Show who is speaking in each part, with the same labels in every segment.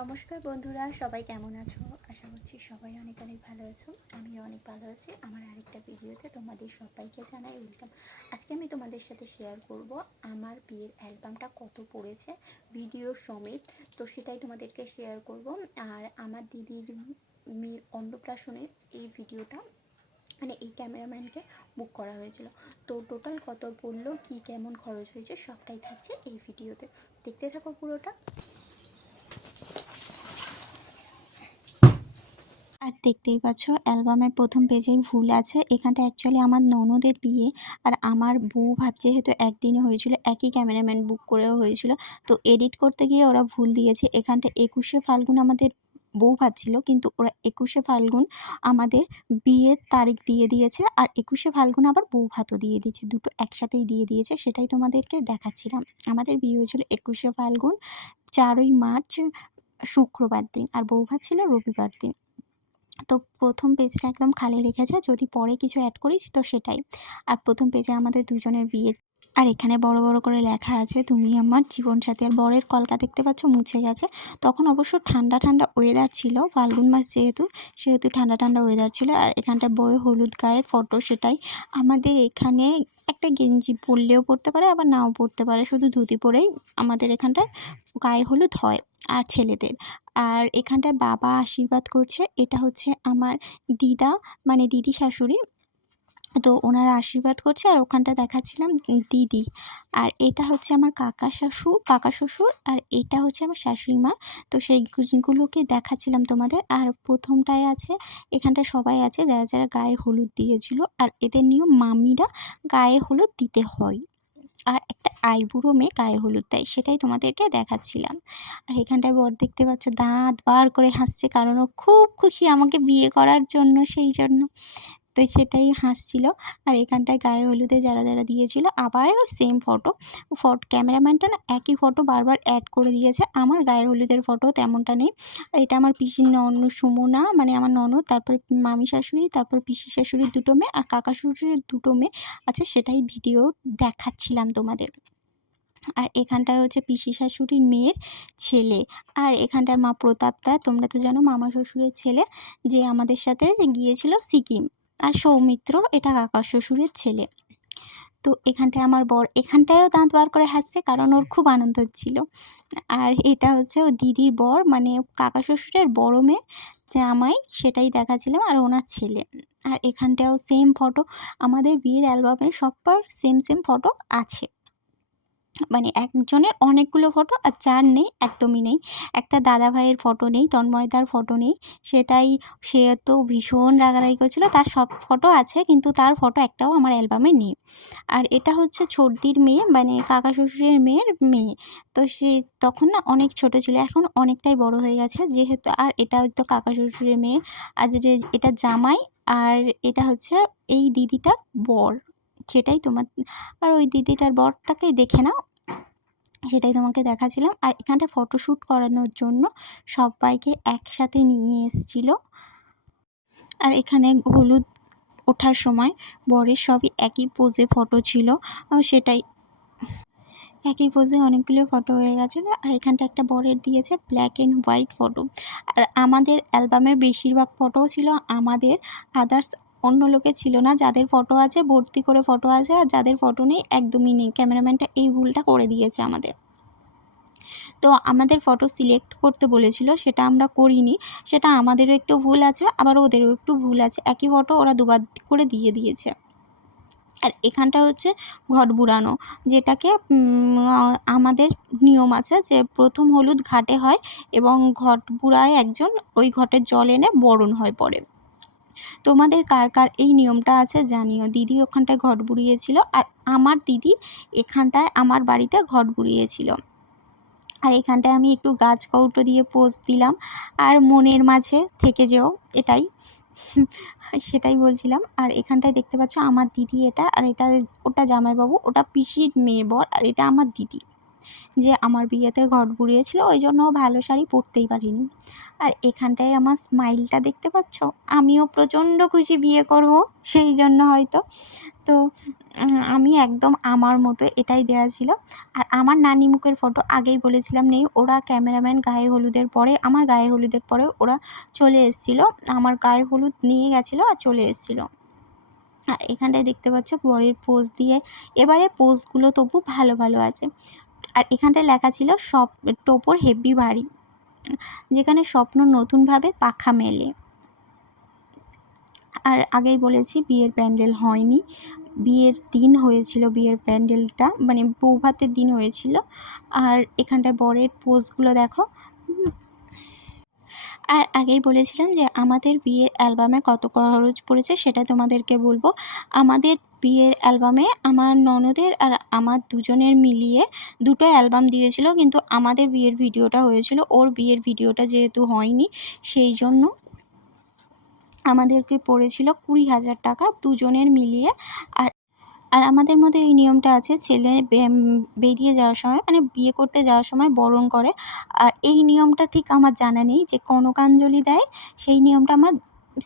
Speaker 1: নমস্কার বন্ধুরা, সবাই কেমন আছো? আশা করছি সবাই অনেক অনেক ভালো আছো। আমিও অনেক ভালো আছি। আমার আরেকটা ভিডিওতে তোমাদের সবাইকে জানাই ওয়েলকাম আজকে আমি তোমাদের সাথে শেয়ার করব আমার বিয়ের অ্যালবামটা কত পড়েছে ভিডিও সমেত। তো সেটাই তোমাদেরকে শেয়ার করব। আর আমার দিদির মেয়ের অন্নপ্রাশনের এই ভিডিওটা মানে এই ক্যামেরাম্যানকে বুক করা হয়েছিল। তো টোটাল কত পড়ল, কি কেমন খরচ হয়েছে, সবটাই থাকছে এই ভিডিওতে দেখতে থাকো পুরোটা।
Speaker 2: আর দেখতেই পাচ্ছ, অ্যালবামের প্রথম পেজেই ভুল আছে। এখানটা অ্যাকচুয়ালি আমার ননদের বিয়ে আর আমার বউ ভাত যেহেতু একদিনে হয়েছিল, একই ক্যামেরাম্যান বুক করেও হয়েছিল, তো এডিট করতে গিয়ে ওরা ভুল দিয়েছে। এখানটা একুশে ফাল্গুন আমাদের বউ ভাত ছিল, কিন্তু ওরা একুশে ফাল্গুন আমাদের বিয়ের তারিখ দিয়ে দিয়েছে আর একুশে ফাল্গুন আবার বউ ভাতও দিয়ে দিয়েছে। দুটো একসাথেই দিয়ে দিয়েছে, সেটাই তোমাদেরকে দেখাচ্ছিলাম। আমাদের বিয়ে হয়েছিল একুশে ফাল্গুন, চারই মার্চ শুক্রবার দিন আর বউ ভাত ছিল রবিবার দিন। তো প্রথম পেজটা একদম খালি রেখেছে যদি পরে কিছু অ্যাড করিস তো সেটাই। আর প্রথম পেজে আমাদের দুজনের বিয়ে। আর এখানে বড় বড় করে লেখা আছে, তুমি আমার জীবনসাথী। আর বরের কলকা দেখতে পাচ্ছ মুছে গেছে। তখন অবশ্য ঠান্ডা ঠান্ডা ওয়েদার ছিল, ফাল্গুন মাস যেহেতু, সেহেতু ঠান্ডা ঠান্ডা ওয়েদার ছিল। আর এখানটায় বই হলুদ গায়ের ফটো সেটাই। আমাদের এখানে একটা গেঞ্জি পরলেও পরতে পারে, আবার নাও পরতে পারে। শুধু ধুতি পরেই আমাদের এখানটায় গায়ে হলুদ হয়। আর ছেলেদের। আর এখানটায় বাবা আশীর্বাদ করছে, এটা হচ্ছে আমার দিদা মানে দিদি শাশুড়ি। তো ওনারা আশীর্বাদ করছে আর ওখানটা দেখাচ্ছিলাম দিদি। আর এটা হচ্ছে আমার কাকা শাশুড় কাকা শ্বশুর, আর এটা হচ্ছে আমার শাশুড়ি মা। তো সেইগুলোকে দেখাচ্ছিলাম তোমাদের। আর প্রথমটায় আছে এখানটা সবাই আছে, যারা যারা গায়ে হলুদ দিয়েছিল। আর এদের নিয়ম মামিরা গায়ে হলুদ দিতে হয়। আর একটা আইবুড়ো মেয়ে গায়ে হলুদ দেয়, সেটাই তোমাদেরকে দেখাচ্ছিলাম। আর এখানটায় বর দেখতে পাচ্ছ দাঁত বার করে হাসছে, কারণ ও খুব খুশি আমাকে বিয়ে করার জন্য, সেই জন্য। তো সেটাই হাসছিল। আর এখানটায় গায়ে হলুদে যারা যারা দিয়েছিল আবার সেম ফটো ফটো, ক্যামেরাম্যানটা না একই ফটো বারবার অ্যাড করে দিয়েছে। আমার গায়ে হলুদের ফটো তেমনটা নেই। এটা আমার পিসির নন সুমনা মানে আমার ননদ, তারপরে মামি শাশুড়ি, তারপর পিসি শাশুড়ির দুটো মেয়ে, আর কাকা শ্বশুরের দুটো মেয়ে আছে, সেটাই ভিডিও দেখাচ্ছিলাম তোমাদের। আর এখানটায় হচ্ছে পিসি শাশুড়ির মেয়ের ছেলে। আর এখানটায় মা প্রতাপদা, তোমরা তো জানো মামা শ্বশুরের ছেলে, যে আমাদের সাথে গিয়েছিল সিকিম। আর সৌমিত্র এটা কাকা শ্বশুরের ছেলে। তো এখানটায় আমার বর, এখানটায়ও দাঁত বার করে হাসছে কারণ ওর খুব আনন্দ হচ্ছিল। আর এটা হচ্ছে ও দিদির বর মানে কাকা শ্বশুরের বড় মেয়ে, জামাই, সেটাই দেখাছিলাম আর ওনার ছেলে। আর এখানটাও সেম ফটো আমাদের বিয়ের অ্যালবামে সবার সেম সেম ফটো আছে। মানে একজনের অনেকগুলো ফটো আর যার নেই, একদমই নেই। একটা দাদা ভাইয়ের ফটো নেই, তন্ময়দার ফটো নেই। সেটাই সে তো ভীষণ রাগারাগি করছিল, তার সব ফটো আছে কিন্তু তার ফটো একটাও আমার অ্যালবামে নেই। আর এটা হচ্ছে ছোটদির মেয়ে মানে কাকা শ্বশুরের মেয়ের মেয়ে। তো সে তখন না অনেক ছোট ছিল, এখন অনেকটাই বড় হয়ে গেছে। যেহেতু আর এটা হয়তো কাকা শ্বশুরের মেয়ে, আর এটা জামাই, আর এটা হচ্ছে এই দিদিটার বর। সেটাই তোমার, আর ওই দিদিটার বরটাকেই দেখে নাও। সেটাই তোমাকে দেখাচ্ছিলাম আর এখানটা ফটোশ্যুট করানোর জন্য সবাইকে একসাথে নিয়ে এসেছিল। আর এখানে হলুদ ওঠার সময় বরের সবই একই পোজে ফটো ছিল। সেটাই একই পোজে অনেকগুলো ফটো হয়ে গেছিল। আর এখানটা একটা বরের দিয়েছে ব্ল্যাক অ্যান্ড হোয়াইট ফটো আর আমাদের অ্যালবামে বেশিরভাগ ফটোও ছিল আমাদের আদার্স অন্য লোকে ছিল না, যাদের ফটো আছে, ভর্তি করে ফটো আছে আর যাদের ফটো নেই, একদমই নেই। ক্যামেরাম্যানটা এই ভুলটা করে দিয়েছে আমাদের। তো আমাদের ফটো সিলেক্ট করতে বলেছিল, সেটা আমরা করিনি। সেটা আমাদেরও একটু ভুল আছে, আবার ওদেরও একটু ভুল আছে। একই ফটো ওরা দুবার করে দিয়ে দিয়েছে। আর এখানটা হচ্ছে ঘট বুড়ানো, যেটাকে আমাদের নিয়ম আছে যে প্রথম হলুদ ঘাটে হয় এবং ঘট বুড়ায় একজন ওই ঘটের জল এনে বরণ হয় পরে। তোমাদের কার কার এই নিয়মটা আছে জানিও। দিদি ওখানটায় ঘট বুড়িয়েছিল আর আমার দিদি এখানটায় আমার বাড়িতে ঘট বুড়িয়েছিল। আর এখানটায় আমি একটু গাছ কৌটো দিয়ে পোজ দিলাম আর মনের মাঝে থেকে যেও, এটাই। সেটাই বলছিলাম। আর এখানটায় দেখতে পাচ্ছ আমার দিদি এটা, আর এটা ওটা জামাইবাবু, ওটা পিসির মেয়ের বর, আর এটা আমার দিদি। যে আমার বিয়েতে ঘট ঘুরিয়েছিল, ওই জন্য ভালো শাড়ি পরতেই পারিনি। আর এখানটায় আমার স্মাইলটা দেখতে পাচ্ছ? আমিও প্রচণ্ড খুশি বিয়ে করব, সেই জন্য হয়তো। তো আমি একদম আমার মতো এটাই দেওয়া ছিল। আর আমার নানি মুখের ফটো আগেই বলেছিলাম, নেই, ওরা ক্যামেরাম্যান গায়ে হলুদের পরে, আমার গায়ে হলুদের পরে ওরা চলে এসেছিল। আমার গায়ে হলুদ নিয়ে গেছিল আর চলে এসেছিল। আর এখানটায় দেখতে পাচ্ছ, বরের পোজ দিয়ে, এবারে পোজগুলো তবু ভালো ভালো আছে। আর এখানটায় লেখা ছিল সব, টোপর হেভি ভারী যেখানে স্বপ্ন নতুনভাবে পাখা মেলে। আর আগেই বলেছি, বিয়ের প্যান্ডেল হয়নি। বিয়ের দিন হয়েছিল, বিয়ের প্যান্ডেলটা মানে বৌভাতের দিন হয়েছিল। আর এখানটায় বরের পোজগুলো দেখো আর আগেই বলেছিলাম যে আমাদের বিয়ের অ্যালবামে কত খরচ পড়েছে সেটা তোমাদেরকে বলব। আমাদের বিয়ের অ্যালবামে আমার ননদের আর আমার দুজনের মিলিয়ে দুটো অ্যালবাম দিয়েছিল, কিন্তু আমাদের বিয়ের ভিডিওটা হয়েছিল। ওর বিয়ের ভিডিওটা যেহেতু হয়নি, সেই জন্য আমাদেরকে পড়েছিল কুড়ি হাজার টাকা দুজনের মিলিয়ে। আর আর আমাদের মধ্যে এই নিয়মটা আছে, ছেলে বেরিয়ে যাওয়ার সময় মানে বিয়ে করতে যাওয়ার সময় বরণ করে। আর এই নিয়মটা ঠিক আমার জানা নেই যে কনকাঞ্জলি দেয়, সেই নিয়মটা আমার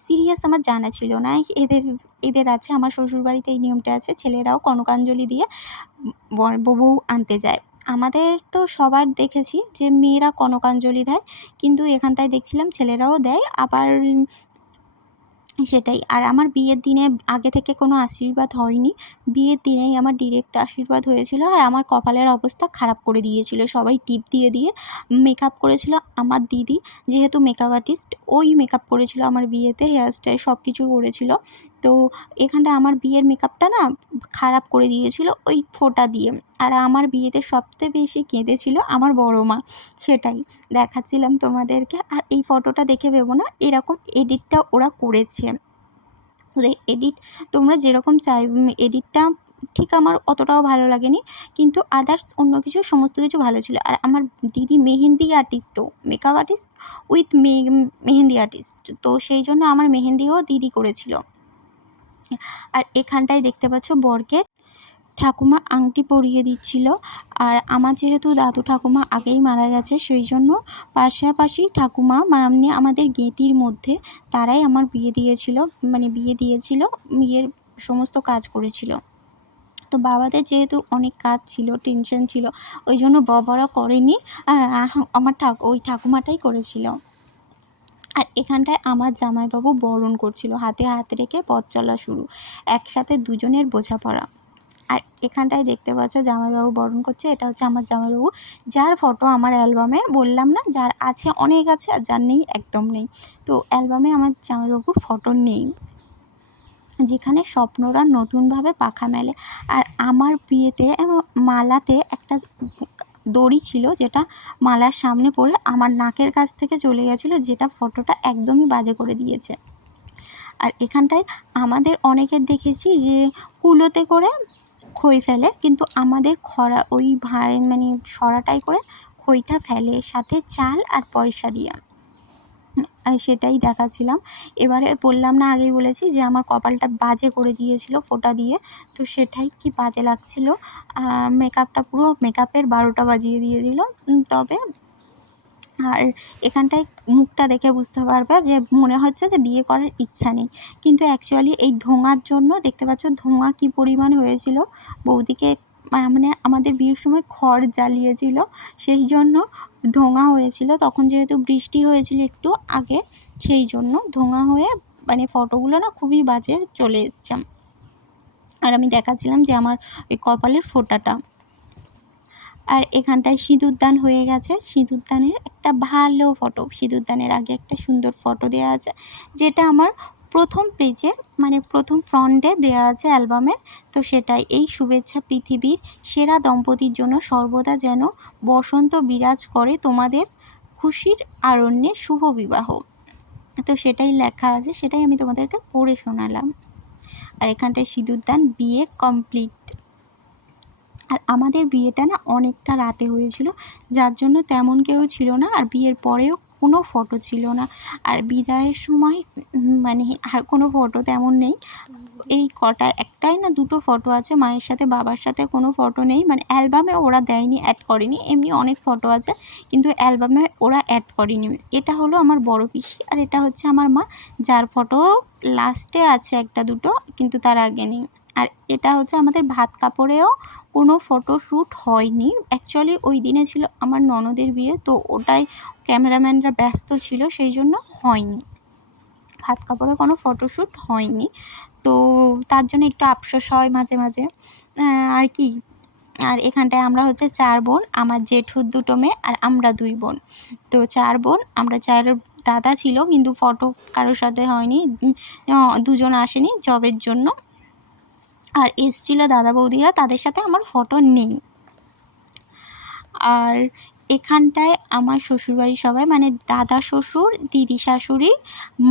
Speaker 2: সিরিয়াস আমার জানা ছিল না। এদের এদের আছে, আমার শ্বশুরবাড়িতে এই নিয়মটা আছে, ছেলেরাও কনকাঞ্জলি দিয়ে বউ আনতে যায়। আমাদের তো সবার দেখেছি যে মেয়েরা কনকাঞ্জলি দেয়, কিন্তু এখানটায় দেখছিলাম ছেলেরাও দেয়। আবার সেটাই। আর আমার বিয়ের দিনে আগে থেকে কোনো আশীর্বাদ হয়নি। বিয়ের দিনেই আমার ডিরেক্ট আশীর্বাদ হয়েছিল আর আমার কপালের অবস্থা খারাপ করে দিয়েছিল। সবাই টিপ দিয়ে দিয়ে মেকআপ করেছিল আমার দিদি। যেহেতু মেকআপ আর্টিস্ট ওই মেকআপ করেছিল আমার বিয়েতে হেয়ার স্টাইল সব কিছু করেছিল। তো এখানটা আমার বিয়ের মেকআপটা না খারাপ করে দিয়েছিল ওই ফোঁটা দিয়ে। আর আমার বিয়েতে সবথেকে বেশি কেঁদেছিল আমার বড় মা, সেটাই। দেখাচ্ছিলাম তোমাদেরকে। আর এই ফটোটা দেখে ভেবো না, এরকম এডিটটা ওরা করেছে। এডিট তোমরা যেরকম চাই এডিটটা ঠিক আমার অতটাও ভালো লাগেনি, কিন্তু আদার্স অন্য কিছু, সমস্ত কিছু ভালো ছিল। আর আমার দিদি mehendi আর্টিস্টও makeup artist with mehendi artist তো সেই জন্য আমার মেহেন্দিও দিদি করেছিল। আর এখানটায় দেখতে পাচ্ছ বরকে ঠাকুমা আংটি পরিয়ে দিচ্ছিল। আর আমার যেহেতু দাদু ঠাকুমা আগেই মারা গেছে, সেই জন্য পাশাপাশি ঠাকুমা মানে আমাদের গেঁতির মধ্যে তারাই আমার বিয়ে দিয়েছিল মানে বিয়ে দিয়েছিল, বিয়ের সমস্ত কাজ করেছিল। তো বাবাদের যেহেতু অনেক কাজ ছিল টেনশন ছিল, ওই জন্য বাবারা করেনি আমার ঠাক, ওই ঠাকুমাটাই করেছিল। আর এখানটায় আমার জামাইবাবু বরণ করছিল, হাতে হাত রেখে পথ চলা শুরু, একসাথে দুজনের বোঝাপড়া। আর এখানটায় দেখতে পাচ্ছ জামাইবাবু বরণ করছে, এটা হচ্ছে আমার জামাইবাবু, যার ফটো আমার অ্যালবামে বললাম না, যার আছে অনেক আছে আর যার নেই, একদম নেই। তো অ্যালবামে আমার জামাইবাবুর ফটো নেই। যেখানে স্বপ্নরা নতুনভাবে পাখা মেলে। আর আমার বিয়েতে, মালাতে একটা দড়ি ছিল যেটা মালার সামনে পড়ে আমার নাকের কাছ থেকে চলে গেছিল, যেটা ফটোটা একদমই বাজে করে দিয়েছে। আর এখানটায় আমাদের অনেকের দেখেছি যে কুলোতে করে খই ফেলে, কিন্তু আমাদের খরা ওই ভাই মানে সরাটাই করে খইটা ফেলে, সাথে চাল আর পয়সা দিয়ে। সেটাই দেখাচ্ছিলাম। এবারে বললাম না আগেই বলেছি যে আমার কপালটা বাজে করে দিয়েছিল ফোঁটা দিয়ে। তো সেটাই কি বাজে লাগছিল? মেকআপটা পুরো মেকআপের বারোটা বাজিয়ে দিয়েছিল। উম, তবে আর এখানটায় মুখটা দেখে বুঝতে পারবে যে মনে হচ্ছে যে বিয়ে করার ইচ্ছা নেই। কিন্তু অ্যাকচুয়ালি এই ধোঁয়ার জন্য দেখতে পাচ্ছ ধোঁয়া কী পরিমাণ হয়েছিল? বৌদিকে মানে আমাদের বিয়ের সময় খড় জ্বালিয়েছিল, সেই জন্য ধোঁয়া হয়েছিল। তখন যেহেতু বৃষ্টি হয়েছিল একটু আগে, সেই জন্য ধোঁয়া হয়ে মানে ফটোগুলো না খুবই বাজে চলে এসছে। আর আমি দেখাচ্ছিলাম যে আমার ওই কপালের ফোঁটাটা। আর এখানটায় সিঁদুরদান হয়ে গেছে। সিঁদুরদানের একটা ভালো ফটো। সিঁদুরদানের আগে একটা সুন্দর ফটো দেওয়া আছে, যেটা আমার প্রথম পেজে মানে প্রথম ফ্রন্টে দেওয়া আছে অ্যালবামের তো সেটাই, এই শুভেচ্ছা পৃথিবীর সেরা দম্পতির জন্য সর্বদা যেন বসন্ত বিরাজ করে তোমাদের খুশির আরণ্যে শুভ বিবাহ। তো সেটাই লেখা আছে, সেটাই আমি তোমাদেরকে পড়ে শোনালাম। আর এখানটায় সিঁদুরদান বিয়ে কমপ্লিট। আর আমাদের বিয়েটা না অনেকটা রাতে হয়েছিল, যার জন্য তেমন কেউ ছিল না, আর বিয়ের পরেও কোনো ফটো ছিল না। আর বিদায়ের সময় মানে আর কোনো ফটো তেমন নেই। এই কটা, একটাই না দুটো ফটো আছে, মায়ের সাথে বাবার সাথে কোনো ফটো নেই। মানে অ্যালবামে ওরা দেয়নি অ্যাড করেনি, এমনি অনেক ফটো আছে। কিন্তু অ্যালবামে ওরা অ্যাড করেনি। এটা হলো আমার বড় পিসি আর এটা হচ্ছে আমার মা। যার ফটো লাস্টে আছে একটা দুটো, কিন্তু তার আগে নেই। আর এটা হচ্ছে আমাদের ভাত কাপড়েও কোনো ফটো শ্যুট হয়নি। অ্যাকচুয়ালি ওই দিনে ছিল আমার ননদের বিয়ে, তো ওটাই ক্যামেরাম্যানরা ব্যস্ত ছিল, সেই জন্য হয়নি। ভাত কাপড়ে কোনো ফটোশ্যুট হয়নি। তো তার জন্য একটু আফসোস হয় মাঝে মাঝে। আর কি? আর এখানটায় আমরা হচ্ছে চার বোন, আমার জেঠুর দুটো মেয়ে আর আমরা দুই বোন। তো চার বোন, আমরা চার দাদা ছিল, কিন্তু ফটো কারোর সাথে হয়নি। দুজন আসেনি জবের জন্য। আর এসছিল দাদা বৌদিরা, তাদের সাথে আমার ফটো নেই। আর এখানটায় আমার শ্বশুরবাড়ির সবাই মানে দাদা শ্বশুর, দিদি শাশুড়ি,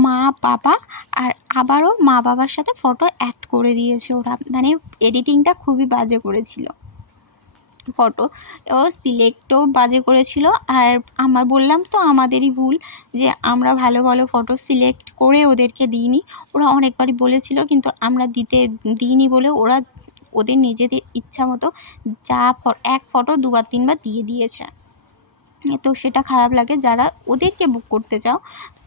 Speaker 2: মা, বাবা আর আবারও মা বাবার সাথে ফটো অ্যাড করে দিয়েছে ওরা। মানে এডিটিংটা খুবই বাজে করেছিল। ফটো ও সিলেক্টও বাজে করেছিল আর আমার বললাম তো আমাদেরই ভুল যে আমরা ভালো ভালো ফটো সিলেক্ট করে ওদেরকে দিইনি। ওরা অনেকবারই বলেছিল কিন্তু আমরা দিতে দিইনি বলে ওরা ওদের নিজেদের ইচ্ছা মতো যা এক ফটো দুবার তিনবার দিয়ে দিয়েছে। তো সেটা খারাপ লাগে। যারা ওদেরকে বুক করতে চাও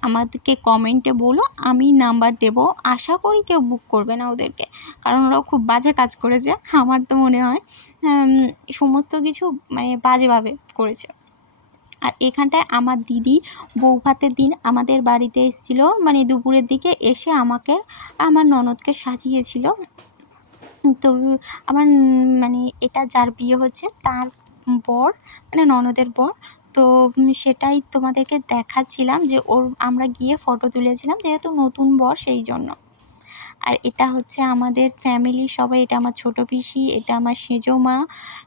Speaker 2: আমাদেরকে কমেন্টে বলো, আমি নাম্বার দেবো। আশা করি কেউ বুক করবে না ওদেরকে। কারণ ওরাও খুব বাজে কাজ করেছে, আমার তো মনে হয় সমস্ত কিছু মানে বাজেভাবে করেছে। আর এখানটায় আমার দিদি বউ ভাতের দিন আমাদের বাড়িতে এসেছিল মানে দুপুরের দিকে এসে আমাকে, আমার ননদকে সাজিয়েছিল। তো আমার মানে এটা যার বিয়ে হচ্ছে, তার বর মানে ননদের বর তো সেটাই তোমাদেরকে দেখাচ্ছিলাম যে ওর, আমরা গিয়ে ফটো তুলেছিলাম যেহেতু নতুন বর সেই জন্য। আর এটা হচ্ছে আমাদের ফ্যামিলি সবাই, এটা আমার ছোটো পিসি, এটা আমার সেজো মা,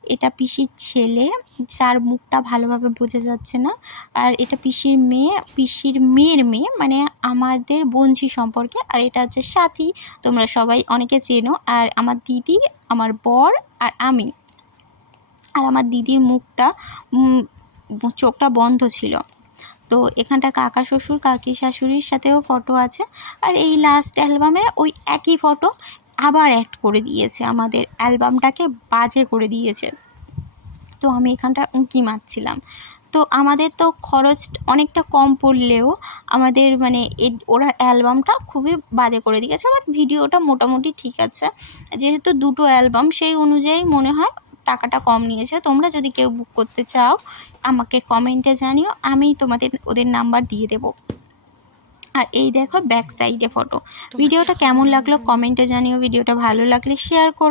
Speaker 2: এটা পিসির ছেলে যার মুখটা ভালোভাবে বোঝা যাচ্ছে না। আর এটা পিসির মেয়ে, পিসির মেয়ের মেয়ে মানে আমাদের বঞ্চি সম্পর্কে। আর এটা হচ্ছে সাথী, তোমরা সবাই অনেকে চেনো। আর আমার দিদি, আমার বর আর আমি। আর আমার দিদির মুখটা চোখটা বন্ধ ছিল। তো এখানটা কাকা শ্বশুর, কাকি শাশুড়ির সাথেও ফটো আছে। আর এই লাস্ট অ্যালবামে ওই একই ফটো আবার অ্যাড করে দিয়েছে। আমাদের অ্যালবামটাকে বাজে করে দিয়েছে। তো আমি এখানটা উঁকি মারছিলাম। তো আমাদের তো খরচ অনেকটা কম পড়লেও আমাদের মানে ওরা অ্যালবামটা খুবই বাজে করে দিয়েছে। বাট ভিডিওটা মোটামুটি ঠিক আছে। যেহেতু দুটো অ্যালবাম সেই অনুযায়ী মনে হয় টাকাটা কম নিয়েছে তোমরা যদি কেউ বুক করতে চাও আমাকে কমেন্টে জানিও আমি তোমাদের ওদের নাম্বার দিয়ে দেবো। আর এই দেখো ব্যাক সাইডে ফটো ভিডিওটা কেমন লাগল কমেন্টে জানিও ভিডিওটা ভালো লাগলে শেয়ার করো।